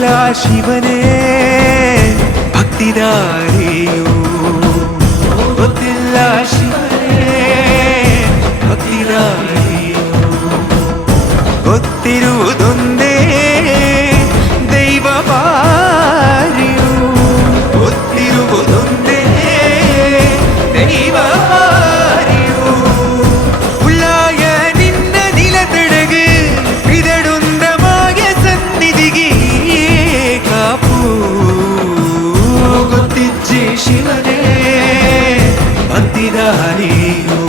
ശിവനെ ഭക്തിദാരിയോ ಭಕ್ತಿದಾರಿಯು ಮಿಂದು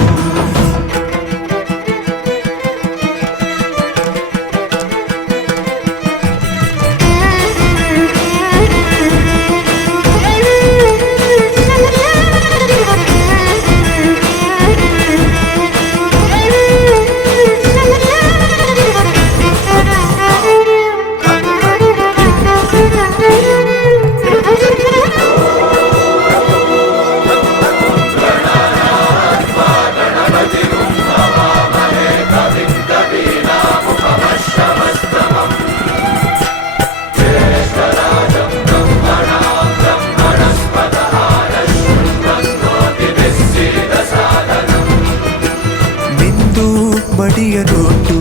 ನೋಟು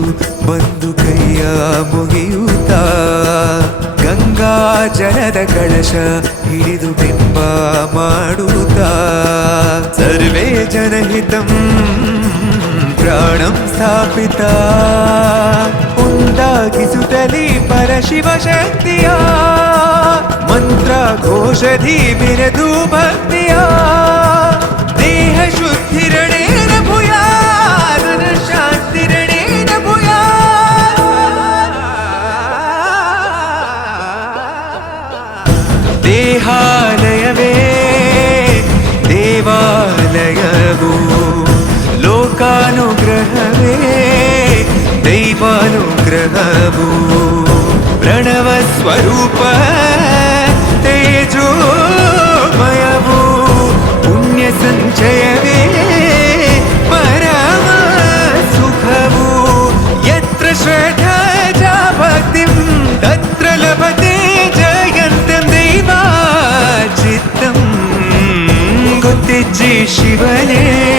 ಬಂದು ಕೈಯ ಮುಗಿಯುತ್ತ? ಗಂಗಾ ಜನದ ಕಳಶ ಹಿಡಿದು ಬಿಂಬ ಮಾಡುತ್ತ? ಸರ್ವೇ ಜನಹಿತಂ ಪ್ರಾಣಂ ಸ್ಥಾಪಿತ? ಉಂದಾಗಿಸುತ್ತಲಿ ಪರಶಿವ ಶಕ್ತಿಯ ಮಂತ್ರ ಘೋಷಧಿ ಬಿರದು ಭಕ್ತಿಯ? ದೇಹಾಲಯವೇ ದೇವಾಲಯವು ಲೋಕಾನುಗ್ರಹವೇ ದೈವಾನುಗ್ರಹವು ಪ್ರಣವ ಸ್ವರೂಪ ತೇಜೋಮಯವು ಪುಣ್ಯ ಸಂಚ ജയ ശിവനേ.